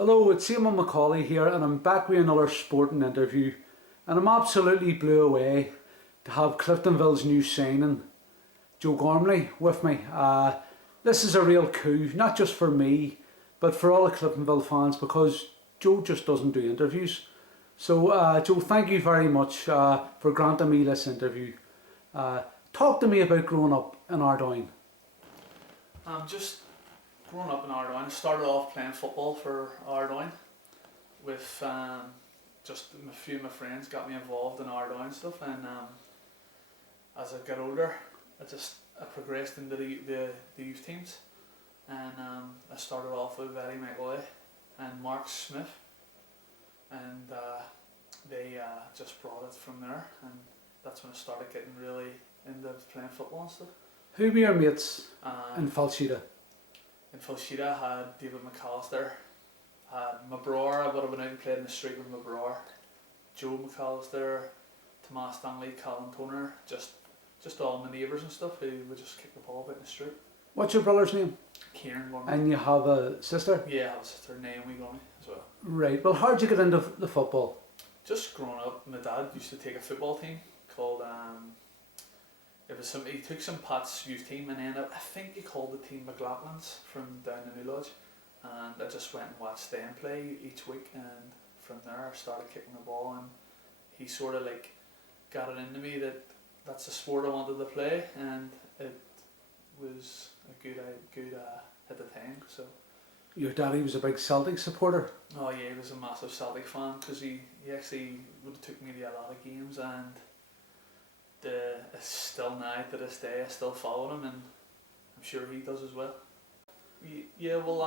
Hello, it's Eamon McAuley here, and I'm back with another sporting interview. And I'm absolutely blew away to have Cliftonville's new signing, Joe Gormley, with me. This is a real coup, not just for me, but for all the Cliftonville fans, because Joe just doesn't do interviews. So, Joe, thank you very much for granting me this interview. Talk to me about growing up in Ardoyne. Just growing up in Ardoyne, I started off playing football for Ardoyne with just a few of my friends got me involved in Ardoyne stuff, and as I got older I progressed into the youth teams, and I started off with Eamon McAuley and Mark Smith, and they just brought it from there, and that's when I started getting really into playing football and stuff. Who were your mates in Falshida? In Falshida, I had David McAllister, my brother. I would have been out and played in the street with my brother, Joe McAllister, Tomas Stanley, Colin Toner, just all my neighbours and stuff who would just kick the ball about in the street. What's your brother's name? Kieran Gormley. And you have a sister? Yeah, I have a sister, Naomi Gormley, as well. Right, well, how'd you get into the football? Just growing up, my dad used to take a football team called, he took some Pat's youth team and ended up, I think he called the team McLaughlin's from down in New Lodge, and I just went and watched them play each week, and from there I started kicking the ball, and he sort of like got it into me that that's the sport I wanted to play, and it was a good at the time. So Your daddy was a big Celtic supporter? oh yeah, he was a massive Celtic fan, because he actually would have took me to a lot of games, and still now to this day I still follow him, and I'm sure he does as well. Yeah, well,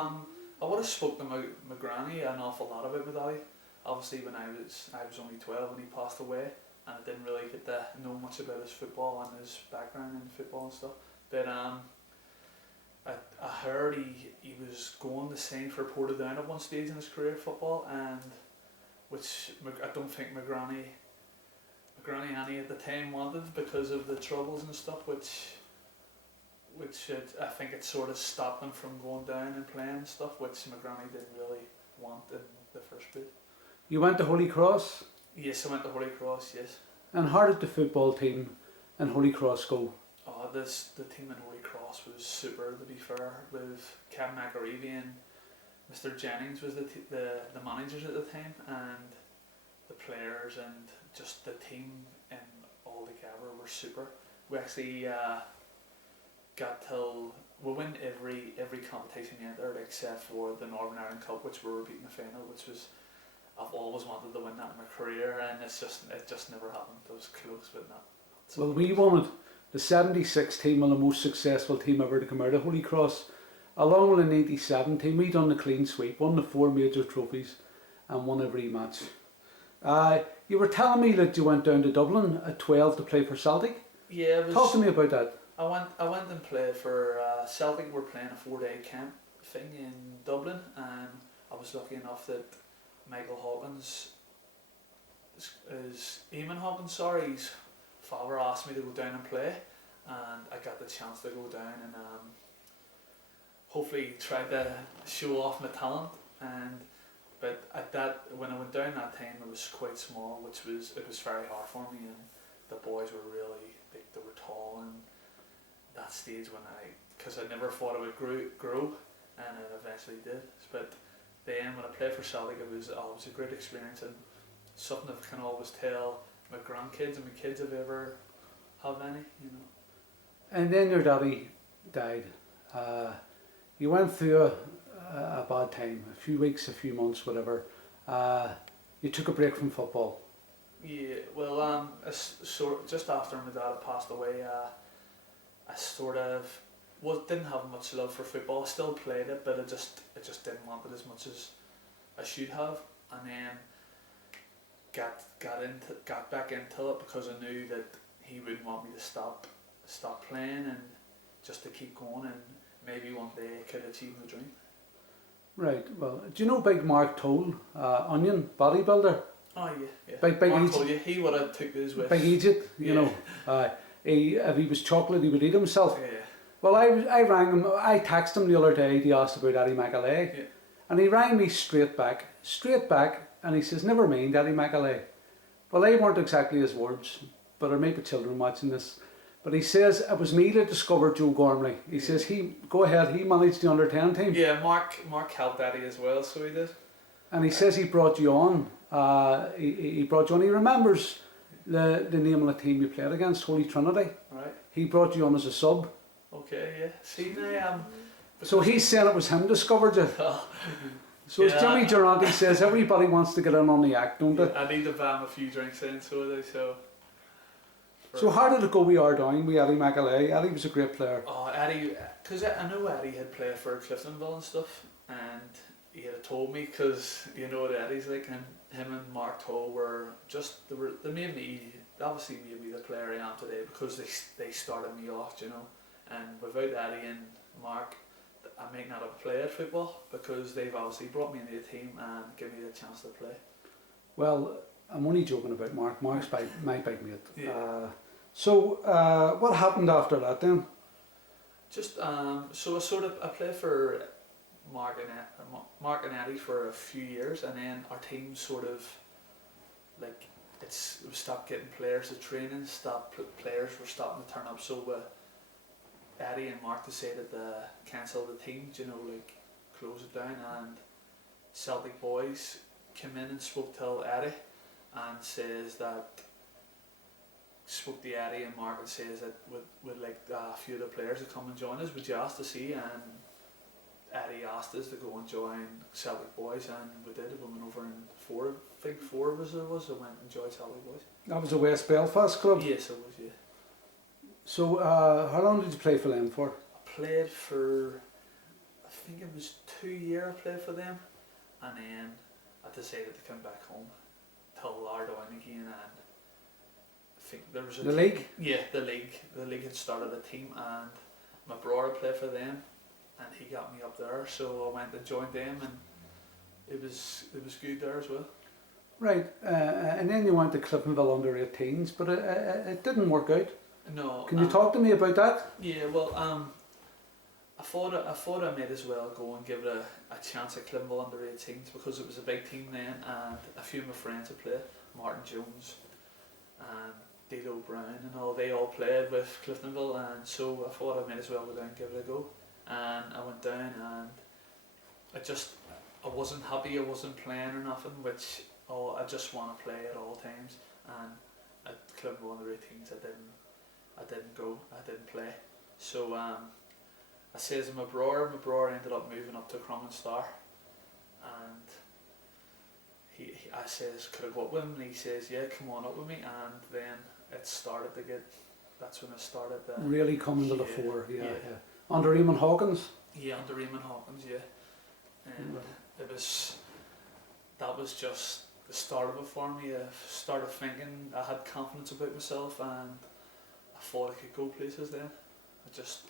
I would have spoke to my granny an awful lot about my daddy. Obviously when I was only 12 when he passed away, and I didn't really get to know much about his football and his background in football and stuff. But I heard he was going to sign for Portadown at one stage in his career football, and which I don't think my granny Annie at the time wanted, because of the troubles and stuff, which I think it sort of stopped him from going down and playing and stuff, which my granny didn't really want in the first place. You went to Holy Cross? Yes, I went to Holy Cross, yes. And how did the football team in Holy Cross go? Oh, the team in Holy Cross was super, to be fair, with Kevin McAreevy and Mr. Jennings was the managers at the time, and the players and just the team and all together were super. We actually we win every competition we entered except for the Northern Ireland Cup, which we were beating the final, which was, I've always wanted to win that in my career, and it just never happened. I was close with that. So well, we won it. The 76 team were the most successful team ever to come out of Holy Cross. Along with the 87 team, we done the clean sweep, won the 4 major trophies and won every match. You were telling me that you went down to Dublin at 12 to play for Celtic. Yeah, talk to me about that. I went and played for Celtic. We're playing a 4-day camp thing in Dublin, and I was lucky enough that Michael Hawkins, Eamon Hawkins, sorry, his father asked me to go down and play, and I got the chance to go down and hopefully try to show off my talent. But when I went down that time, it was quite small, it was very hard for me, and the boys were really, they were tall, and that stage because I never thought it would grow, and it eventually did. But then when I played for Celtic, it was a great experience, and something I can always tell my grandkids and my kids if I ever have any, you know. And then your daddy died. You went through a bad time, a few weeks, a few months, whatever. You took a break from football. Yeah, well, just after my dad had passed away, I sort of didn't have much love for football. I still played it, but I just didn't want it as much as I should have, and then got back into it because I knew that he wouldn't want me to stop playing, and just to keep going, and maybe one day I could achieve my dream. Right, well, do you know Big Mark Toll, Onion, bodybuilder? Oh yeah. Big Mark Egypt. told you, he would have took his with. Big Egypt, you know. If he was chocolate, he would eat himself. Yeah. Well, I rang him, I texted him the other day, he asked about Eddie McAuley. Yeah. And he rang me straight back, and he says, never mind, Eddie McAuley. Well, they weren't exactly his words, but there may be children watching this. But he says, it was me that discovered Joe Gormley. He says, he managed the under-10 team. Yeah, Mark helped Eddie as well, so he did. And he says he brought you on. He brought you on. He remembers the name of the team you played against, Holy Trinity. Right. He brought you on as a sub. Okay, yeah. See, now So he's saying it was him discovered you. So as Jimmy Durante says, everybody wants to get in on the act, don't they? I need to buy him a few drinks in, so they so. So how did it go with our down with Eddie McAuley? Eddie was a great player. Oh, Eddie, because I know Eddie had played for Cliftonville and stuff, and he had told me, because you know what Eddie's like, and him and Mark Toll were just, they made me, obviously made me the player I am today, because they started me off, you know, and without Eddie and Mark, I might not have played football, because they've obviously brought me into the team and given me the chance to play. Well, I'm only joking about Mark. Mark's my big mate. Yeah. So what happened after that then? Just so I played for Mark and Eddie for a few years, and then our team sort of like we stopped getting players to training, players were stopping to turn up. So Eddie and Mark decided to cancel the team, you know, like close it down. And Celtic boys came in and spoke to Eddie and says that. Spoke to Eddie and Mark and says that would like a few of the players to come and join us. Would you ask to see? And Eddie asked us to go and join Celtic boys, and we did. We went over, and I think four of us there was that went and joined Celtic boys. That was a West Belfast club? Yes, it was, yeah. So how long did you play for them for? I played for, I think it was 2 years I played for them, and then I decided to come back home till Ardwine again, and I think there was a league? Yeah, the league. The league had started a team, and my brother played for them, and he got me up there. So I went and joined them, and it was good there as well. Right, and then you went to Cliftonville under 18s, but it didn't work out. No. Can you talk to me about that? Yeah, well, I thought I might as well go and give it a chance at Cliftonville under 18s, because it was a big team then, and a few of my friends had played, Martin Jones and Dilo Brown and all, they all played with Cliftonville, and so I thought I might as well go down and give it a go. And I went down, and I wasn't happy, I wasn't playing or nothing, which I just want to play at all times. And at Cliftonville under 18s I didn't go, I didn't play. So I says to my brother ended up moving up to Crumlin Star, and I says, could I go up with him? And he says, yeah, come on up with me. And then it started to get, that's when it started to really coming to the fore, yeah. Under Eamon Hawkins? Yeah, under Eamon Hawkins, yeah. And that was just the start of it for me. I started thinking, I had confidence about myself, and I thought I could go places then. I just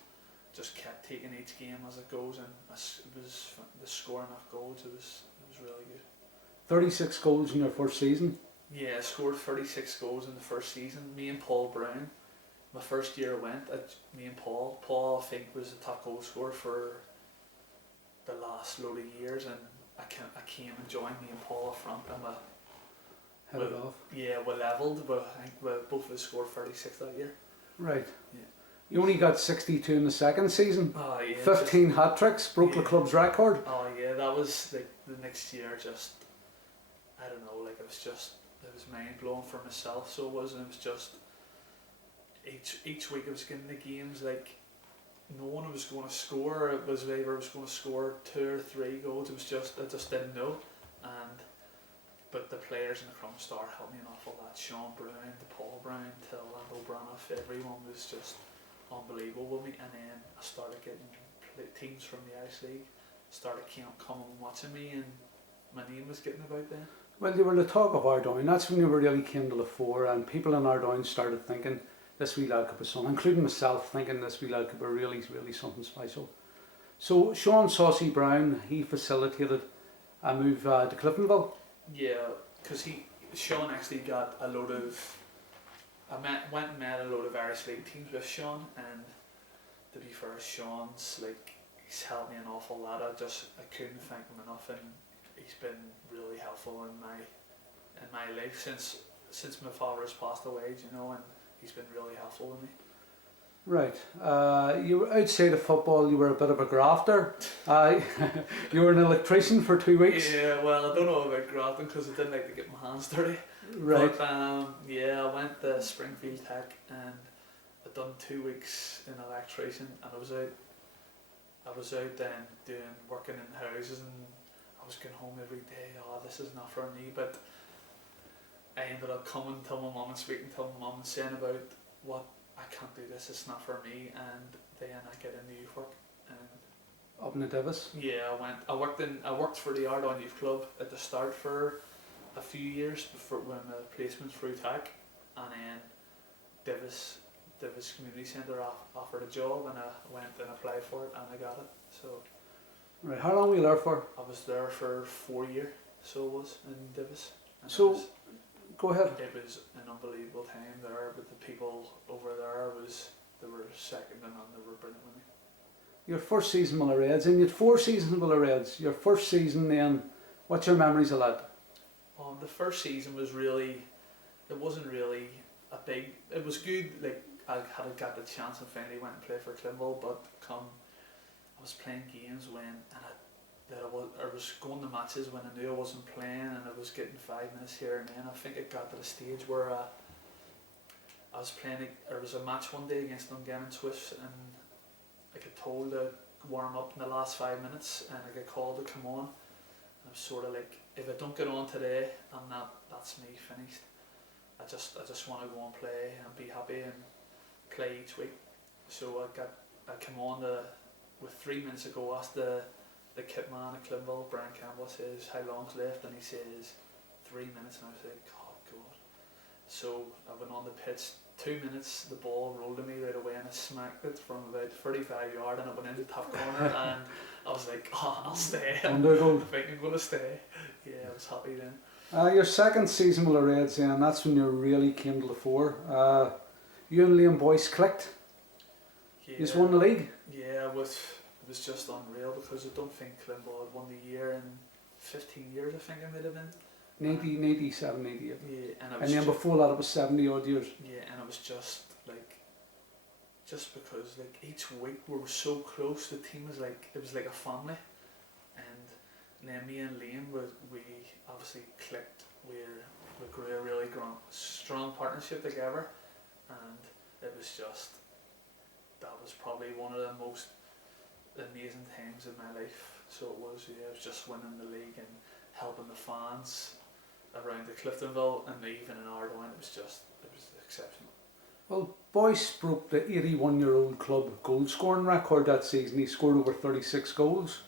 kept taking each game as it goes, and it was the scoring of goals, it was really good. 36 goals in your first season? Yeah, I scored 36 goals in the first season. Me and Paul Brown, my first year I went, me and Paul I think was the top goal scorer for the last load of years, and I came and joined me and Paul up front, and Hit it off? Yeah, we levelled, but I think we both of us scored 36 that year. Right. Yeah. You only got 62 in the second season. Oh, yeah, 15 hat-tricks, broke the club's record. Oh yeah, that was like the next year, just, I don't know, like it was mind-blowing for myself, so it was, and it was just, each week I was getting the games, like, no one was going to score, it was either I was going to score 2 or 3 goals, it was just, I just didn't know, but the players in the Crumlin Star helped me an awful lot. Sean Brown, to Paul Brown, to Lando Branoff, everyone was just unbelievable with me, and then I started getting teams from the Irish League, started coming and watching me, and my name was getting about then. Well, you were the talk of Ardoyne. That's when you really came to the fore, and people in Ardoyne started thinking this wee lad could be something, including myself, thinking this wee lad could be really, really something special. So Sean Saucy Brown, he facilitated a move to Cliftonville. Yeah, because Sean actually got a load of, went and met a load of Irish League teams with Sean, and to be fair, Sean's like, he's helped me an awful lot. I couldn't thank him enough, and he's been really helpful in my life since my father has passed away, you know, and he's been really helpful with me. Right. You were outside of football. You were a bit of a grafter. You were an electrician for 2 weeks. Yeah, well, I don't know about grafting because I didn't like to get my hands dirty. Right. But yeah, I went to Springfield Tech and I'd done 2 weeks in electrician, and I was out then working in houses, and I was going home every day. Oh, this is not for me. But I ended up coming to my mum and speaking to my mum and saying about what I can't do this. It's not for me. And then I get into youth work. And Up in the Davis. yeah, I worked for the Ardon Youth Club at the start for a few years before when my placements through TAC, and then Davis Community Centre offered a job, and I went and applied for it, and I got it. So Right. How long were you there for? I was there for 4 years, so it was in Davis. And So, go ahead. it was an unbelievable time there, but the people over there they were second to none. They were brilliant with me. Your first season with the Reds, and you had 4 seasons with the Reds. Your first season then, what's your memories of that? The first season it wasn't really a big, it was good, like I had got the chance and finally went and played for Cliftonville, but I was playing games I was going to matches when I knew I wasn't playing, and I was getting 5 minutes here and then. I think it got to the stage where I was playing, there was a match one day against Dungannon Swifts, and I got told to warm up in the last 5 minutes, and I got called to come on. And I was sort of like, if I don't get on today, that's me finished. I just want to go and play and be happy and play each week. So I came on with 3 minutes ago, asked the kit man at Cliftonville, Brian Campbell, says how long's left, and he says 3 minutes, and I was like, oh God. So I went on the pitch, 2 minutes, the ball rolled to me right away, and I smacked it from about 35 yards, and it went into the top corner, and I was like, oh, I'll stay. I think I'm going to stay. Yeah, I was happy then. Your second season with the Reds, and that's when you really came to the fore. You and Liam Boyce clicked. Yeah, You just won the league. Yeah, it was just unreal, because I don't think Cliftonville had won the year in 15 years, I think it might have been. 97, 98. Yeah, And then before that it was 70 odd years. Yeah, and it was just because like each week we were so close, the team was like, it was like a family, and then me and Liam we obviously clicked. We grew a really strong partnership together, and it was that was probably one of the most amazing times in my life. So it was just winning the league and helping the fans around the Cliftonville and even in Ardon. It was exceptional. Well, Boyce broke the 81-year-old club goal scoring record that season. He scored over 36 goals.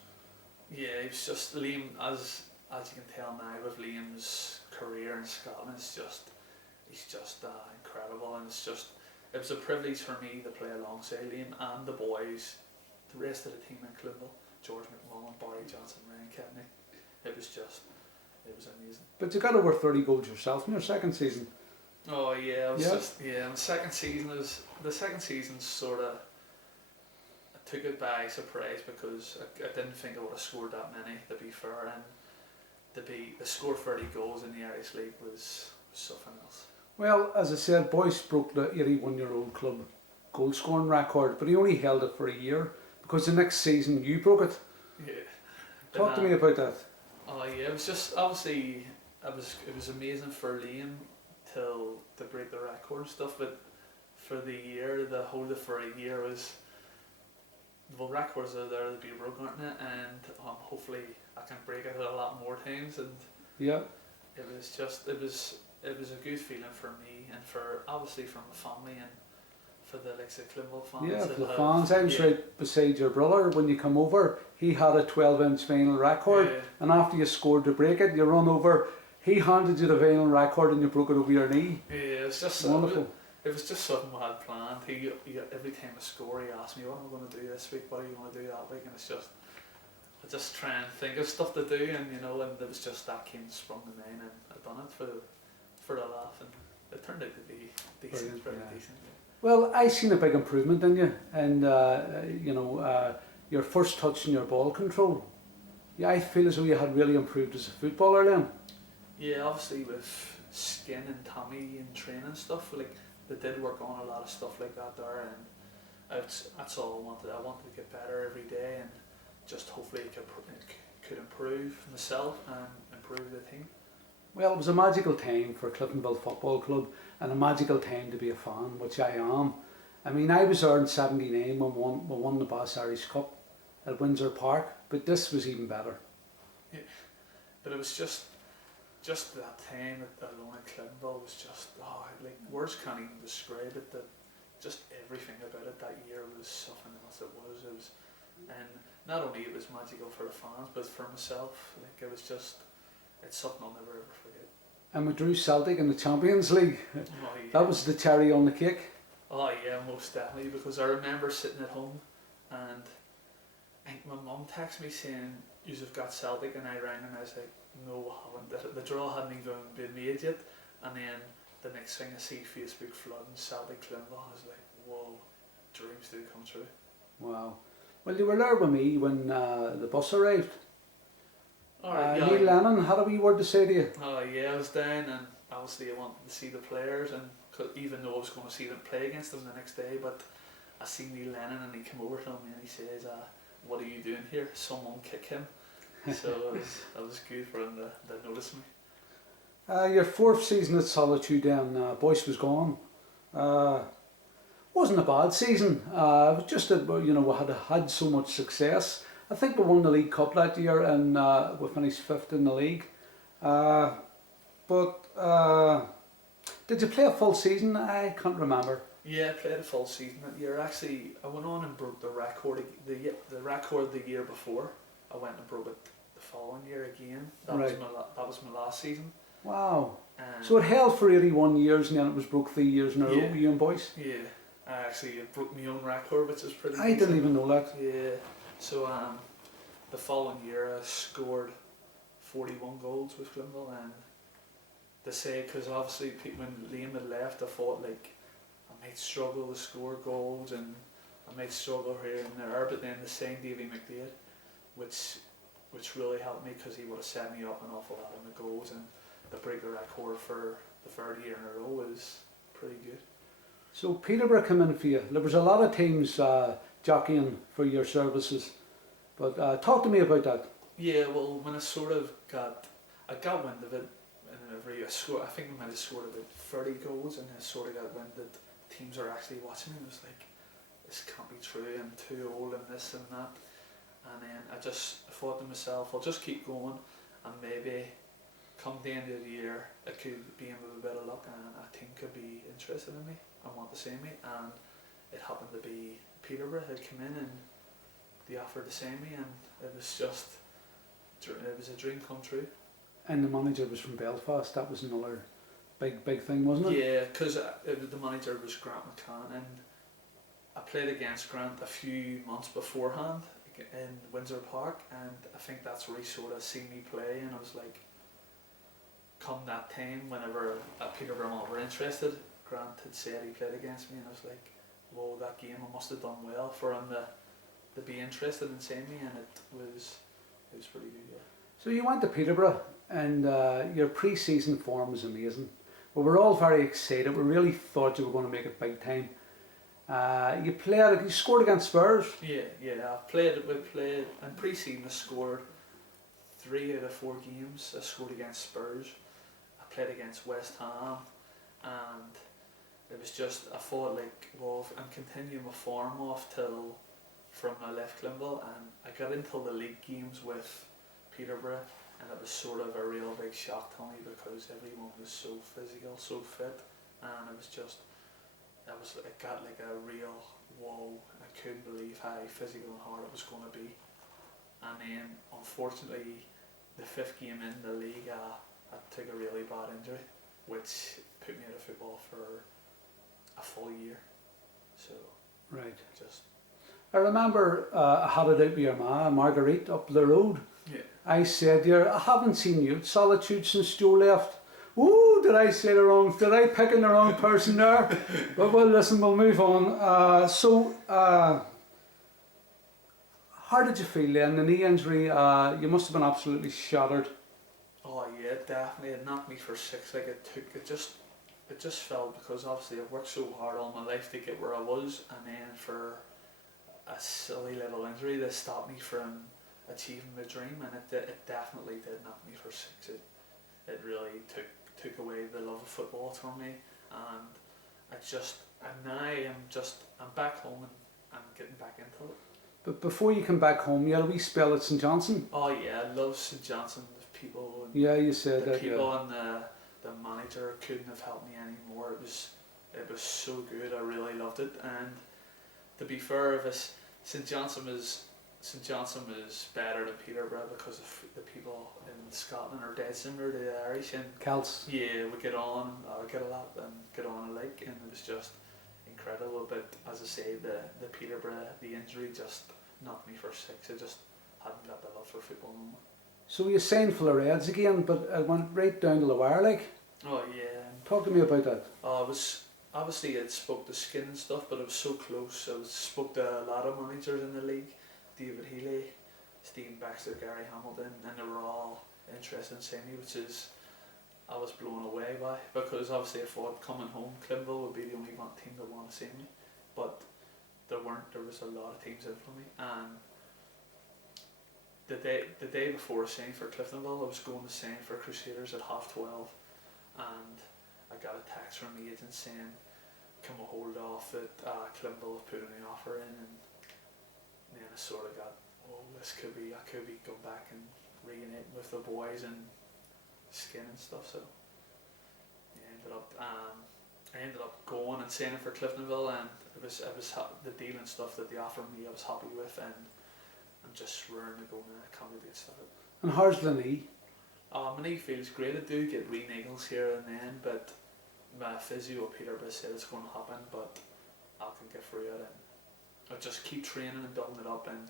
Yeah, it was just Liam, as you can tell now with Liam's career in Scotland, he's just incredible, and it was a privilege for me to play alongside Liam and the boys, the rest of the team in Cliftonville, George McMullen, Barry Johnson, Ryan Kepney. It was amazing. But you got over 30 goals yourself in your second season. Oh yeah, the second season sort of, I took it by surprise, because I didn't think I would have scored that many, to be fair, and to score 30 goals in the Irish League was something else. Well, as I said, Boyce broke the 81-year-old club goal scoring record, but he only held it for a year, because the next season you broke it. Yeah. Talk to me about that. Oh yeah, it was just, obviously it was amazing for Liam to break the record and stuff, but for the year, the hold it for a year was, well, records are there to be broken, aren't it? And hopefully I can break it a lot more times, and yeah, it was a good feeling for me, and for obviously for my family, and for the Cliftonville fans. Yeah, for the fans. I was right beside your brother when you come over. He had a 12-inch vinyl record, and after you scored to break it, you run over. He handed you the vinyl record, and you broke it over your knee. Yeah, it was just wonderful. It was just something we had planned. He every time I score, he asked me, "What am I going to do this week? What are you going to do that week?" And I just try and think of stuff to do, and and it was just that came sprung to mind, and I done it for a laugh, and it turned out to be decent, very decent. Well, I seen a big improvement in you, and your first touch and your ball control. Yeah, I feel as though you had really improved as a footballer then. Yeah, obviously with Skin and Tommy and training stuff, like they did work on a lot of stuff like that there, and that's all I wanted. I wanted to get better every day and just hopefully could improve myself and improve the team. Well, it was a magical time for Cliftonville Football Club and a magical time to be a fan, which I am. I mean, I was there in '79 when we won the Bass Irish Cup at Windsor Park, but this was even better. Yeah, but it was just that time alone at Cliftonville was just, like words can't even describe it. That just everything about it that year was something else. It was, and not only it was magical for the fans, but for myself, like it was just, it's something I'll never ever forget. And we drew Celtic in the Champions League. Oh, yeah. That was the cherry on the cake. Oh yeah, most definitely, because I remember sitting at home and I think my mum texted me saying, "You've got Celtic," and I rang and I was like, "No, I haven't." The draw hadn't even been made yet, and then the next thing I see Facebook flooding Celtic Cliftonville, I was like, "Whoa, dreams do come true." Wow. Well, you were there with me when the bus arrived. Alright, Neil Lennon had a wee word to say to you. Oh yeah, I was down and obviously I wanted to see the players, and even though I was going to see them play against them the next day, but I seen Neil Lennon and he came over to me and he says, "What are you doing here? Someone kick him." So that was good for him to notice me. Your fourth season at Solitude then, Boyce was gone. Wasn't a bad season. It was just that we had so much success. I think we won the League Cup that year and we finished fifth in the league. But did you play a full season? I can't remember. Yeah, I played a full season that year. Actually, I went on and broke the record the record the year before. I went and broke it the following year again. That was my last season. Wow. So it held for 81 years and then it was broke 3 years in a row, you and Boyce? Yeah. I actually broke my own record, which is pretty I didn't even know that. Yeah. So the following year I scored 41 goals with Cliftonville, and to say, because obviously when Liam had left, I thought like I might struggle to score goals and I might struggle here and there, but then the same Davy McDade, which really helped me because he would have set me up an awful lot on the goals, and to break the record for the third year in a row was pretty good. So Peterborough came in for you. There was a lot of teams jockeying for your services, but talk to me about that. Yeah, well, when I got wind of it, and I think I might have scored about 30 goals, and I sort of got wind that teams are actually watching me. I was like, this can't be true, I'm too old and this and that. And then I thought to myself, I'll just keep going, and maybe come the end of the year, it could be in with a bit of luck and a team could be interested in me and want to see me. And it happened to be Peterborough had come in and they offered to sign me, and it was a dream come true. And the manager was from Belfast. That was another big thing, wasn't it? Yeah, because the manager was Grant McCann, and I played against Grant a few months beforehand in Windsor Park, and I think that's where he sort of seen me play, and I was like, come that time, whenever Peterborough were interested, Grant had said he played against me, and I was like, whoa, that game I must have done well for him to be interested in seeing me, and it was pretty good, yeah. So you went to Peterborough, and your pre-season form was amazing. We were all very excited. We really thought you were going to make it big time. You scored against Spurs. Yeah. We played in pre-season. I scored 3 out of 4 games. I scored against Spurs. I played against West Ham, and it was just, I thought like, well, I'm continuing my form off from I left Cliftonville, and I got into the league games with Peterborough, and it was sort of a real big shock to me because everyone was so physical, so fit, and it got like a real whoa. I couldn't believe how physical and hard it was going to be. And then unfortunately, the 5th game in the league, I took a really bad injury, which put me out of football for a full year. So Right. just I remember I had it out with your ma, Marguerite, up the road. yeah. I said to her, I haven't seen you at Solitude since Joe left. Ooh, did I pick in the wrong person there? But well, listen, we'll move on. How did you feel then? The knee injury, you must have been absolutely shattered. Oh yeah, definitely. It knocked me for six. Like it just felt, because obviously I've worked so hard all my life to get where I was, and then for a silly little injury that stopped me from achieving my dream, and it definitely did knock me for six. It really took away the love of football from me, and now I'm back home and I'm getting back into it. But before you come back home, you had a wee spell at St Johnson. Oh yeah, I love St Johnson. The people and Yeah, you said the that. people Yeah. and the manager couldn't have helped me anymore. It was so good. I really loved it. And to be fair, if it's St Johnson was better than Peterborough, because of the people in Scotland are dead similar to the Irish, and Celts. yeah, we get on. I get a lot and get on alike, and it was just incredible. But as I say, the Peterborough, the injury just knocked me for six. I just hadn't got the love for football no more. So you signed for the Reds again, but it went right down to the wire, like. Oh yeah. Talk to me about that. I was obviously it spoke to skin and stuff, but it was so close. I spoke to a lot of managers in the league, David Healy, Stephen Baxter, Gary Hamilton, and they were all interested in seeing me, which is I was blown away by, because obviously I thought coming home, Cliftonville would be the only one team that wanted to see me, but there weren't. There was a lot of teams in for me, and the day before I signed for Cliftonville, I was going to sign for Crusaders at 12:30, and I got a text from the agent saying, "Can we hold off that Cliftonville have put an offer in?" And then I sort of got, "Oh, I could be going back and reuniting with the boys and skin and stuff." So yeah, I ended up going and signing for Cliftonville, and it was the deal and stuff that they offered me I was happy with, and I'm just raring to go now. I can't wait to get started. And how's the knee? My knee feels great. I do get wee niggles here and then, but my physio at Peterborough said it's going to happen, but I can get through it, and I'll just keep training and building it up, and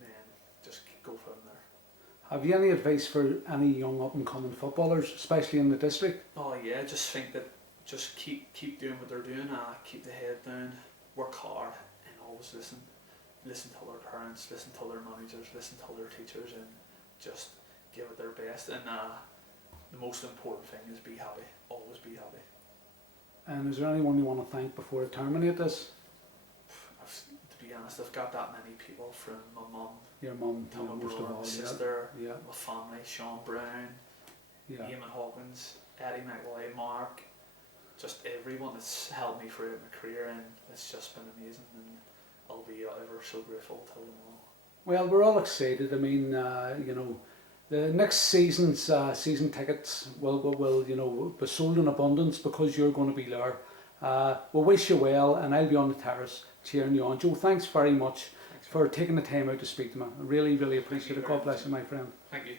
then just go from there. Have you any advice for any young up and coming footballers, especially in the district? Oh yeah, I just think that just keep doing what they're doing. Keep the head down, work hard, and always listen to their parents, listen to their managers, listen to their teachers, and just give it their best. And the most important thing is be happy. Always be happy. And is there anyone you want to thank before I terminate this? To be honest, I've got that many people, from my mum, Your mum, to my most of brother, all, my sister, yeah, my family, Sean Brown, yeah. Eamon Hawkins, Eamon McAuley, Mark, just everyone that's helped me throughout my career, and it's just been amazing, and I'll be ever so grateful to them all. Well, we're all excited. I mean, the next season's season tickets will be sold in abundance because you're going to be there. We'll wish you well, and I'll be on the terrace cheering you on. Joe, thanks very much for taking the time out to speak to me. I really, really appreciate it. God bless you, my friend. Thank you.